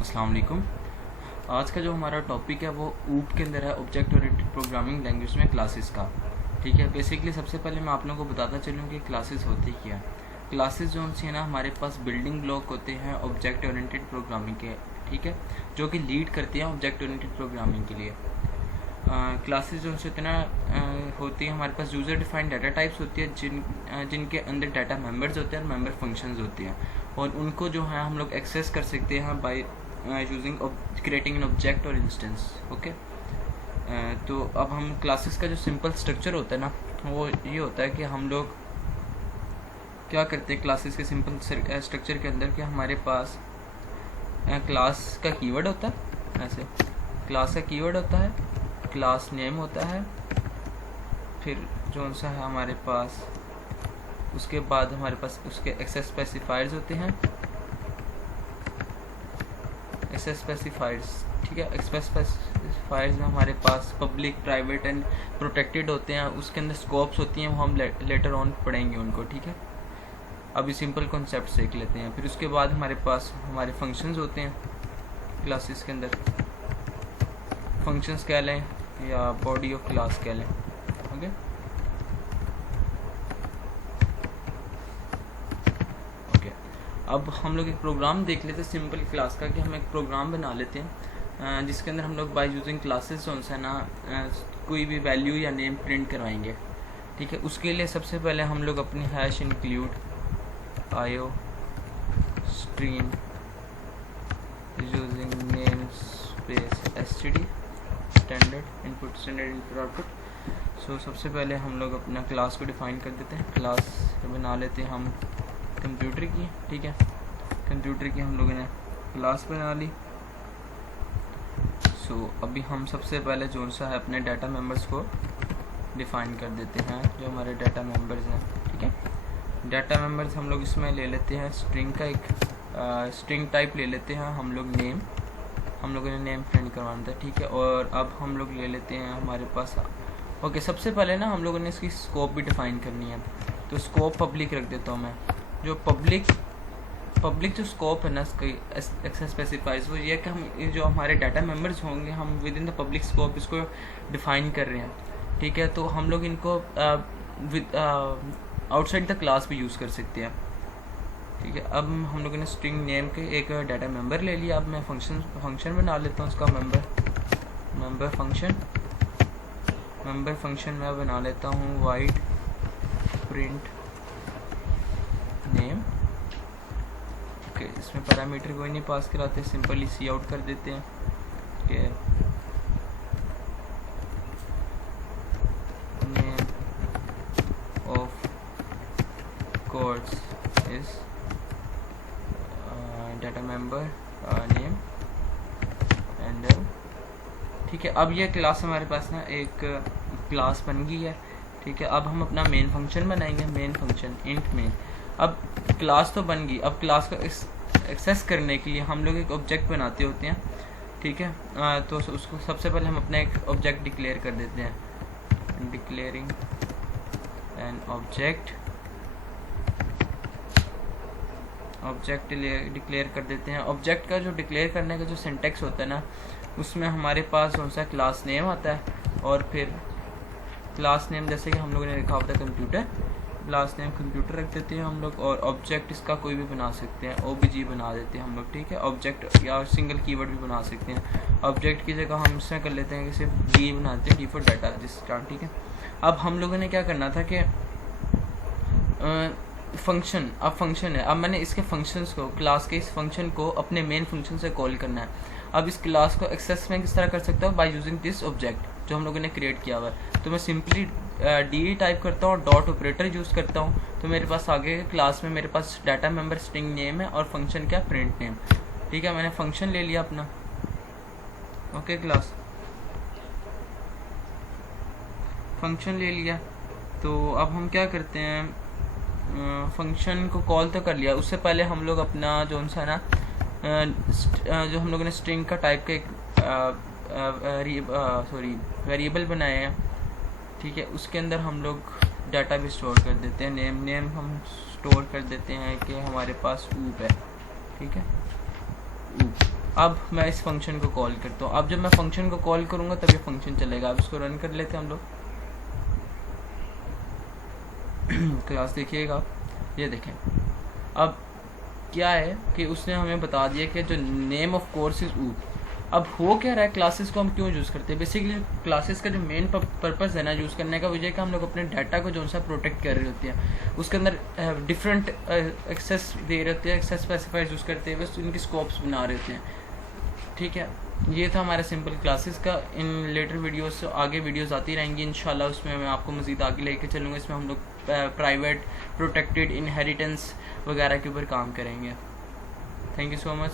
अस्सलाम वालेकुम। आज का जो हमारा टॉपिक है वो ऊप के अंदर है, ऑब्जेक्ट ओरिएंटेड प्रोग्रामिंग लैंग्वेज में क्लासेस का। ठीक है, बेसिकली सबसे पहले मैं आप लोगों को बताता चलूँ कि क्लासेस होती क्या है। क्लासेस जो है ना, हमारे पास बिल्डिंग ब्लॉक होते हैं ऑब्जेक्ट ओरिएंटेड प्रोग्रामिंग के, ठीक है, जो कि लीड करती हैं ऑब्जेक्ट ओरिएंटेड प्रोग्रामिंग के लिए। क्लासेस जो है इतना होती है, हमारे पास यूज़र डिफाइंड डाटा टाइप्स होती है जिनके अंदर डाटा मेंबर्स होते हैं और मेंबर फंक्शंस होती हैं, और उनको जो है हम लोग एक्सेस कर सकते हैं by using creating an object और इंस्टेंस। ओके, तो अब हम क्लासेस का जो सिंपल स्ट्रक्चर होता है ना, वो ये होता है कि हम लोग क्या करते हैं क्लासेस के सिंपल स्ट्रक्चर के अंदर कि हमारे पास क्लास का कीवर्ड होता है, ऐसे क्लास का कीवर्ड होता है, क्लास नेम होता है, फिर जो सा है हमारे पास, उसके बाद हमारे पास उसके एक्सेस स्पेसिफायर्स होते हैं, एक्सेस स्पेसिफायर्स, ठीक है। एक्सेस स्पेसिफायर्स में हमारे पास पब्लिक, प्राइवेट एंड प्रोटेक्टेड होते हैं, उसके अंदर स्कोप्स होती हैं, वो हम लेटर ऑन पढ़ेंगे उनको, ठीक है। अभी सिंपल कॉन्सेप्ट सीख लेते हैं। फिर उसके बाद हमारे पास हमारे फंक्शंस होते हैं क्लासेस के अंदर, फंक्शंस कह लें या बॉडी ऑफ क्लास कह लें। ओके, अब हम लोग एक प्रोग्राम देख लेते हैं सिंपल क्लास का, कि हम एक प्रोग्राम बना लेते हैं जिसके अंदर हम लोग बाय यूजिंग क्लासेस जो है ना कोई भी वैल्यू या नेम प्रिंट करवाएंगे, ठीक है। उसके लिए सबसे पहले हम लोग अपनी hash include iostream using namespace std standard input output. So सबसे पहले हम लोग अपना क्लास को डिफाइन कर देते हैं। क्लास बना लेते हैं हम कंप्यूटर की, ठीक है। कंप्यूटर की हम लोगों ने क्लास बना ली। सो अभी हम सबसे पहले जो सा है अपने डाटा मेंबर्स को डिफाइन कर देते हैं, जो हमारे डाटा मेंबर्स हैं, ठीक है। डाटा मेंबर्स हम लोग इसमें ले लेते हैं स्ट्रिंग का एक स्ट्रिंग टाइप ले लेते हैं हम लोग, नेम, हम लोगों ने नेम प्रिंट करवाना था, ठीक है। और अब हम लोग ले लेते हैं हमारे पास, ओके, सबसे पहले ना हम लोगों ने इसकी स्कोप भी डिफाइन करनी है, तो स्कोप पब्लिक रख देता हूँ मैं। जो पब्लिक जो स्कोप है ना इसकी एक्सेस स्पेसिफाइज, वो ये है कि हम जो हमारे डाटा मेंबर्स होंगे हम with in the public scope इसको डिफाइन कर रहे हैं, ठीक है। तो हम लोग इनको आउटसाइड द क्लास भी यूज़ कर सकते हैं, ठीक है। अब हम लोगों ने स्ट्रिंग नेम के एक डाटा मेंबर ले लिया। अब मैं फंक्शन बना लेता हूँ उसका, मेंबर फंक्शन मैं बना लेता हूँ वाइड प्रिंट नेम। ओके, इसमें पैरामीटर कोई नहीं पास कराते, सिंपली सी आउट कर देते हैं कि name of course is data member name and, ठीक है। अब यह क्लास हमारे पास ना एक क्लास बन गई है, ठीक है। अब हम अपना मेन फंक्शन बनाएंगे, मेन फंक्शन इंट मेन। अब क्लास तो बन गई, अब क्लास को एक्सेस करने के लिए हम लोग एक ऑब्जेक्ट बनाते होते हैं, ठीक है। तो उसको सबसे पहले हम अपना एक ऑब्जेक्ट डिक्लेयर कर देते हैं, डिक्लेयरिंग एन ऑब्जेक्ट डिक्लेयर कर देते हैं। ऑब्जेक्ट का जो डिक्लेयर करने का जो सिंटेक्स होता है ना, उसमें हमारे पास कौन सा क्लास नेम आता है, और फिर क्लास नेम जैसे कि हम लोगों ने लिखा होता है कंप्यूटर, क्लास नेम कंप्यूटर रख देते हैं हम लोग, और ऑब्जेक्ट इसका कोई भी बना सकते हैं, OBJ बना देते हैं हम लोग, ठीक है। ऑब्जेक्ट या सिंगल कीवर्ड भी बना सकते हैं। ऑब्जेक्ट की जगह हम इसमें कर लेते हैं कि सिर्फ D बनाते हैं, D फॉर डाटा जिस टाइम, ठीक है। अब हम लोगों ने क्या करना था कि फंक्शन, अब फंक्शन है, अब मैंने इसके फंक्शंस को, क्लास के इस फंक्शन को अपने मेन फंक्शन से कॉल करना है। अब इस क्लास को एक्सेस में किस तरह कर सकता हूँ, बाय यूजिंग दिस ऑब्जेक्ट जो हम लोगों ने क्रिएट किया हुआ है। तो मैं सिंपली डी टाइप करता हूँ, डॉट ऑपरेटर यूज़ करता हूँ, तो मेरे पास आगे क्लास में मेरे पास डाटा मेंबर स्ट्रिंग नेम है और फंक्शन क्या, प्रिंट नेम, ठीक है। मैंने फंक्शन ले लिया अपना, ओके, क्लास फंक्शन ले लिया। तो अब हम क्या करते हैं, फंक्शन को कॉल तो कर लिया, उससे पहले हम लोग अपना जो सा ना जो हम लोगों ने स्ट्रिंग का टाइप के वेरिएबल बनाए हैं, ठीक है। उसके अंदर हम लोग डाटा भी स्टोर कर देते हैं, नेम हम स्टोर कर देते हैं कि हमारे पास ऊप है, ठीक है, ऊप। अब मैं इस फंक्शन को कॉल करता हूँ। अब जब मैं फंक्शन को कॉल करूँगा तब ये फंक्शन चलेगा। अब इसको रन कर लेते हैं हम लोग। क्लास देखिएगा आप, ये देखें अब क्या है कि उसने हमें बता दिया कि जो नेम ऑफ कोर्स इज ऊप। अब हो क्या रहा है, क्लासेस को हम क्यों यूज़ करते हैं? बेसिकली क्लासेस का जो मेन पर्पस है ना यूज़ करने का, वो ये कि हम लोग अपने डाटा को जो सा प्रोटेक्ट कर रहे होते हैं, उसके अंदर डिफरेंट एक्सेस दे रहे होते हैं, एक्सेस स्पेसिफायर्स यूज़ करते हैं, बस उनकी स्कोप्स बना रहे होते हैं। ठीक है, ये था हमारा सिंपल क्लासेस का। इन लेटर वीडियोस आगे वीडियोस आती रहेंगी इंशाल्लाह, उसमें मैं आपको मज़ीद आगे लेके चलूँगा। इसमें हम लोग प्राइवेट प्रोटेक्टेड इनहेरिटेंस वगैरह के ऊपर काम करेंगे। Thank you so much.